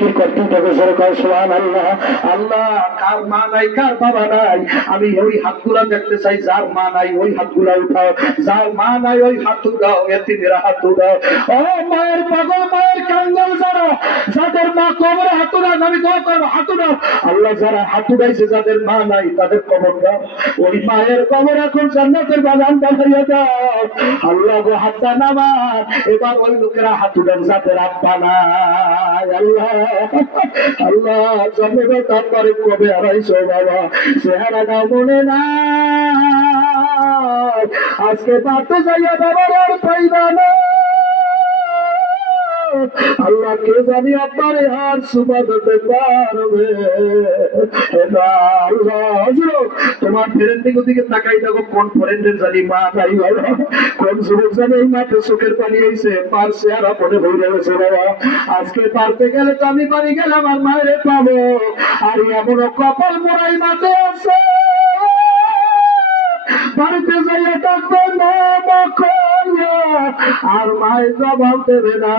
জিকির করতে থাকো, সরকার সুবহানাল্লাহ। আল্লাহ, কার মা নাই, কার বাবা নাই, আমি ওই হাতগুলা দেখতে চাই। যার মা নাই ওই হাতগুলা উঠাও, যার মা নাই ওই হাত উঠাও, এতিমেরা হাত উঠাও। ও মায়ের পাগল, মায়ের কাঙ্গাল যারা, যাদের মা কবরে হাত উঠাও, আমি দোয়া করবো হাত উঠাও। আল্লাহ, যারা হাত উঠাইছে, যাদের মা নাই, তাদের কবর দাও, ওই মায়ের কবর এখন জান্নাতের বাগান বানাইয়া দাও। আল্লাহ গো, হাতটা নামান। এবার ওই লোকেরা হাত উঠান যাদের আব্বা নাই। আল্লাহ, আল্লাহ, জন্মের তারপরে কবে হারাইছো বাবা, চেহারাটা মনে না। আজকে বাড়তে যাইয়া বাবার আর পাইবা না। আল্লাহ, কে জানি আপনারে আর সুবাদ হতে পারবে না। আল্লাহ, হযরত তোমার ফ্রেন্ডের দিকে তাকাই দেখো, কোন ফ্রেন্ডের জানি মা নাই বাবা, কোন যুবক জানি এই মাঠে চোখের পানি হয়েছে, পার চেহারা পড়ে ভরে গেছে বাবা। আজকে পারতে গেলে তো আমি বাড়ি গেলে আমার মায়ের পাবো, আর এমন কপাল মোড়াই মাঠে আছে, বাড়িতে যাইয়া থাকবে না আর মায়ের জবাব দেবে না।